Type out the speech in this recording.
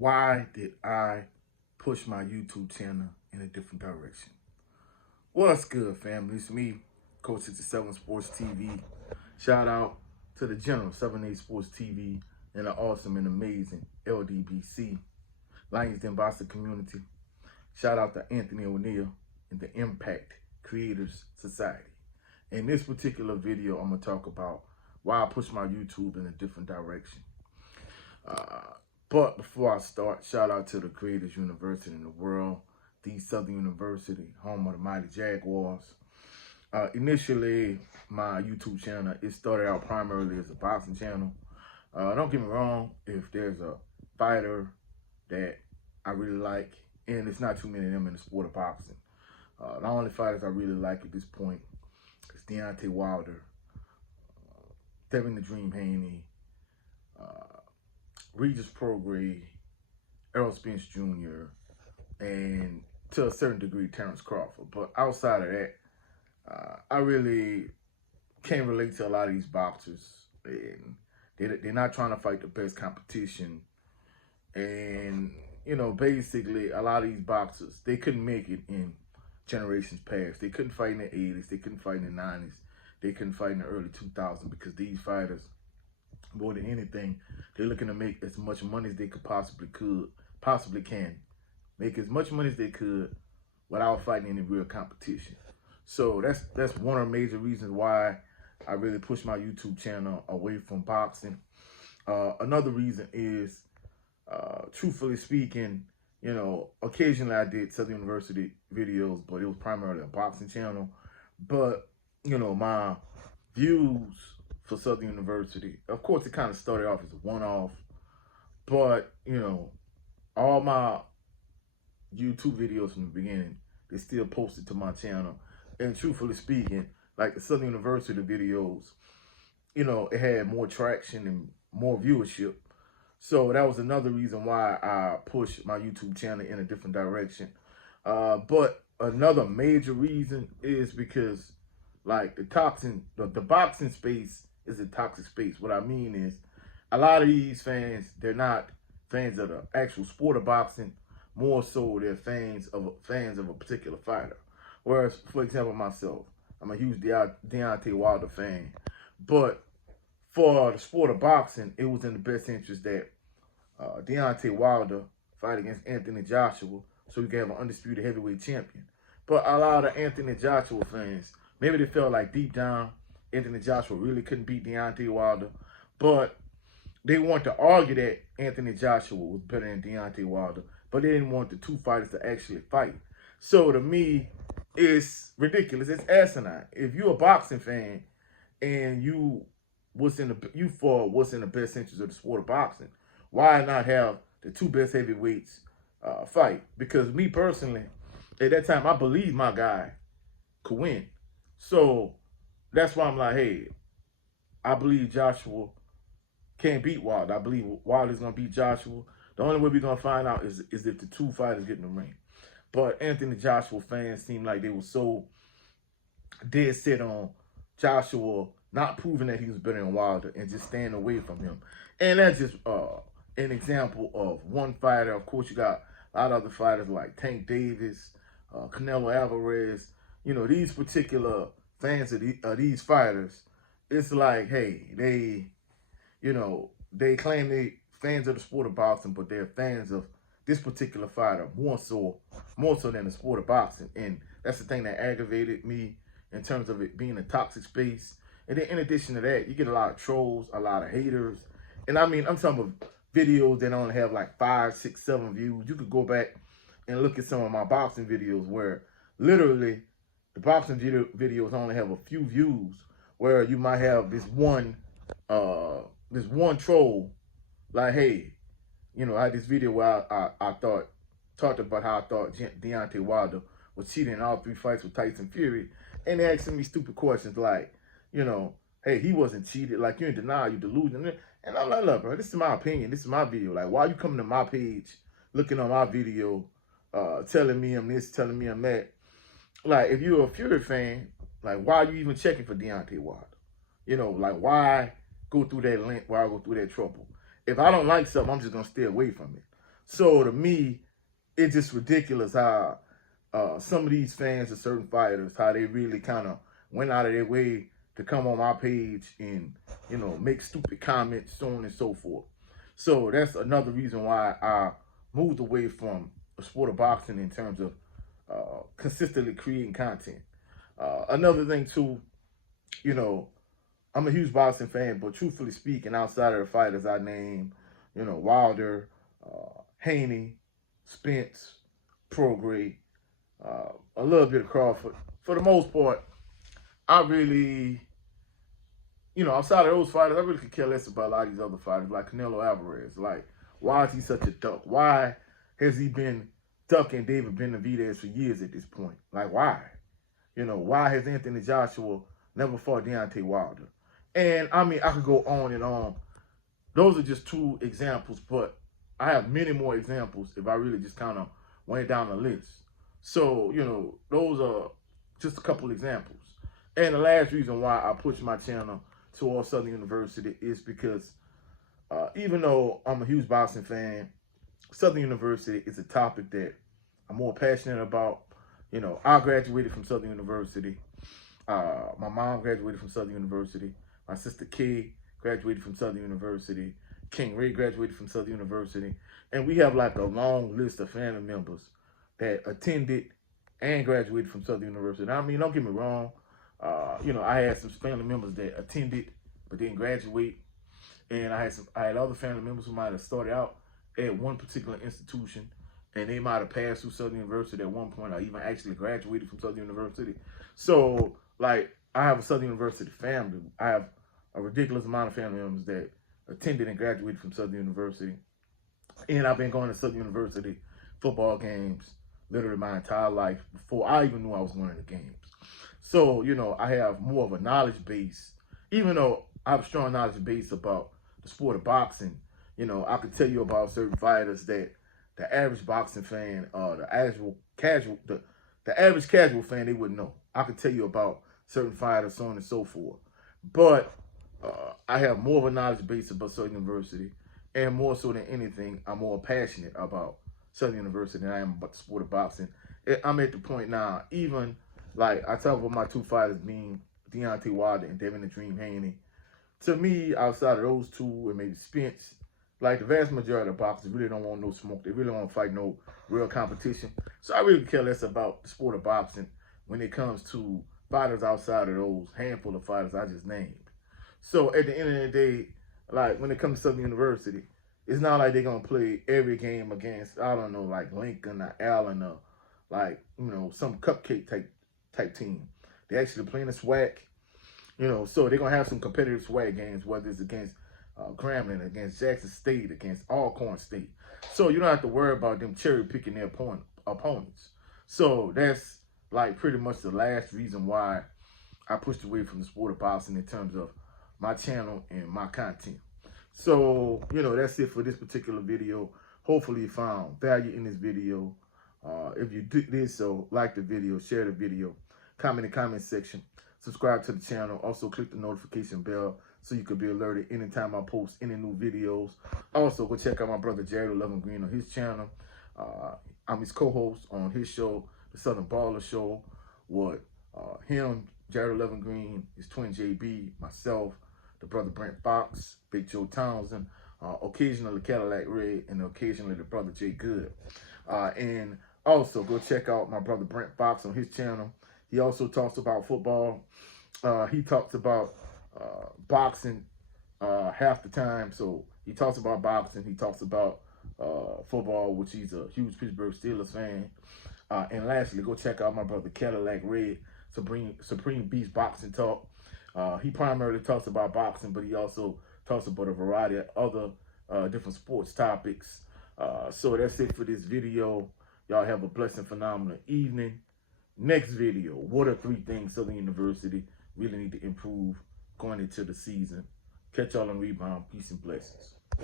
Why did I push my YouTube channel in a different direction? What's good, family? It's me, Coach 67 Sports TV. Shout out to the General 78 Sports TV and the awesome and amazing LDBC, Lions Den Boston community. Shout out to Anthony O'Neill and the Impact Creators Society. In this particular video, I'm going to talk about why I push my YouTube in a different direction. But before I start, shout out to the greatest university in the world, the Southern University, home of the mighty Jaguars. Initially, my YouTube channel, it started out primarily as a boxing channel. Don't get me wrong, if there's a fighter that I really like, and it's not too many of them in the sport of boxing. The only fighters I really like at this point is Deontay Wilder, Devin the Dream Haney, Regis Prograis, Errol Spence Jr., and to a certain degree, Terrence Crawford. But outside of that, I really can't relate to a lot of these boxers. And they're not trying to fight the best competition. And, you know, basically, a lot of these boxers, they couldn't make it in generations past. They couldn't fight in the 80s. They couldn't fight in the 90s. They couldn't fight in the early 2000s because these fighters, more than anything, they're looking to make as much money as they possibly can. Make as much money as they could without fighting any real competition. So that's one of the major reasons why I really push my YouTube channel away from boxing. Another reason is, truthfully speaking, you know, occasionally I did Southern University videos, but it was primarily a boxing channel. But, you know, my views for Southern University, of course, it kind of started off as a one-off, but, you know, all my YouTube videos from the beginning, they still posted to my channel. And truthfully speaking, like the Southern University videos, you know, it had more traction and more viewership. So that was another reason why I pushed my YouTube channel in a different direction. But another major reason is because, like, the boxing space is a toxic space. What I mean is, a lot of these fans, they're not fans of the actual sport of boxing. More so, they're fans of a particular fighter. Whereas, for example, myself, I'm a huge Deontay Wilder fan. But for the sport of boxing, it was in the best interest that Deontay Wilder fight against Anthony Joshua so we can have an undisputed heavyweight champion. But a lot of Anthony Joshua fans, maybe they felt like deep down, Anthony Joshua really couldn't beat Deontay Wilder. But they want to argue that Anthony Joshua was better than Deontay Wilder, but they didn't want the two fighters to actually fight. So to me, it's ridiculous. It's asinine. If you're a boxing fan and you for what's in the best interest of the sport of boxing, why not have the two best heavyweights fight? Because me personally, at that time, I believed my guy could win. So that's why I'm like, hey, I believe Joshua can't beat Wilder. I believe Wilder's going to beat Joshua. The only way we're going to find out is if the two fighters get in the ring. But Anthony Joshua fans seemed like they were so dead set on Joshua not proving that he was better than Wilder and just staying away from him. And that's just an example of one fighter. Of course, you got a lot of other fighters like Tank Davis, Canelo Alvarez. You know, these particular fans of these fighters, it's like, hey, they claim they fans of the sport of boxing, but they're fans of this particular fighter more so than the sport of boxing. And that's the thing that aggravated me in terms of it being a toxic space. And then in addition to that, you get a lot of trolls, a lot of haters. And I mean, I'm talking about videos that only have like 5, 6, 7 views. You could go back and look at some of my boxing videos where literally the boxing videos only have a few views, where you might have this one troll like, hey, you know, I had this video where I talked about how I thought Deontay Wilder was cheating in all 3 fights with Tyson Fury, and they asking me stupid questions like, you know, hey, he wasn't cheated, like, you're in denial, you delusional. And I'm like, look, bro, this is my opinion, this is my video. Like, why are you coming to my page, looking on my video, telling me I'm this, telling me I'm that? Like, if you're a Fury fan, like, why are you even checking for Deontay Wilder? You know, like, why go through that length, why go through that trouble? If I don't like something, I'm just going to stay away from it. So to me, it's just ridiculous how some of these fans of certain fighters, how they really kind of went out of their way to come on my page and, you know, make stupid comments, so on and so forth. So that's another reason why I moved away from the sport of boxing in terms of consistently creating content. Another thing too, you know, I'm a huge boxing fan, but truthfully speaking, outside of the fighters I named, you know, Wilder, Haney, Spence, Prograis, a little bit of Crawford. For the most part, I really, you know, outside of those fighters, I really could care less about a lot of these other fighters, like Canelo Alvarez. Like, why is he such a duck? Why has he been ducking David Benavidez for years at this point? Like, why? You know, why has Anthony Joshua never fought Deontay Wilder? And I mean, I could go on and on. Those are just two examples, but I have many more examples if I really just kind of went down the list. So, you know, those are just a couple examples. And the last reason why I push my channel towards Southern University is because even though I'm a huge boxing fan, Southern University is a topic that I'm more passionate about. You know, I graduated from Southern University. My mom graduated from Southern University. My sister Kay graduated from Southern University. King Ray graduated from Southern University. And we have like a long list of family members that attended and graduated from Southern University. I mean, don't get me wrong. You know, I had some family members that attended but didn't graduate. And I had other family members who might have started out at one particular institution and they might have passed through Southern University at one point or even actually graduated from Southern University. So, like, I have a Southern University family. I have a ridiculous amount of family members that attended and graduated from Southern University. And I've been going to Southern University football games literally my entire life before I even knew I was going to the games. So, you know, I have more of a knowledge base. Even though I have a strong knowledge base about the sport of boxing, you know, I could tell you about certain fighters that the average boxing fan, the average casual fan, they wouldn't know. I could tell you about certain fighters, so on and so forth. But I have more of a knowledge base about Southern University, and more so than anything, I'm more passionate about Southern University than I am about the sport of boxing. I'm at the point now, even like I talk about my two fighters being Deontay Wilder and Devin the Dream Haney. To me, outside of those two and maybe Spence, like the vast majority of boxers really don't want no smoke. They really don't want to fight no real competition. So I really care less about the sport of boxing when it comes to fighters outside of those handful of fighters I just named. So at the end of the day, like when it comes to Southern University, it's not like they're gonna play every game against, I don't know, like Lincoln or Allen or like, you know, some cupcake type team. They actually playing a SWAC, you know, so they're gonna have some competitive SWAC games, whether it's against Grambling, against Jackson State, against Alcorn State. So you don't have to worry about them cherry picking their opponents. So that's like pretty much the last reason why I pushed away from the sport of boxing in terms of my channel and my content. So, you know, that's it for this particular video. Hopefully you found value in this video. If you did so, like the video, share the video, comment in the comment section, subscribe to the channel. Also click the notification bell so you can be alerted anytime I post any new videos. Also, go check out my brother Jared 11 Green on his channel. I'm his co-host on his show, The Southern Baller Show, with him, Jared 11 Green, his twin JB, myself, the brother Brent Fox, Big Joe Townsend, occasionally Cadillac Red, and occasionally the brother Jay Good. And also go check out my brother Brent Fox on his channel. He also talks about football. He talks about boxing half the time. So he talks about boxing. He talks about football, which he's a huge Pittsburgh Steelers fan. And lastly, go check out my brother Cadillac Red, Supreme Beast Boxing Talk. He primarily talks about boxing, but he also talks about a variety of other different sports topics. So that's it for this video. Y'all have a blessed and phenomenal evening. Next video, what are 3 things Southern University really need to improve going into the season? Catch y'all on rebound. Peace and blessings.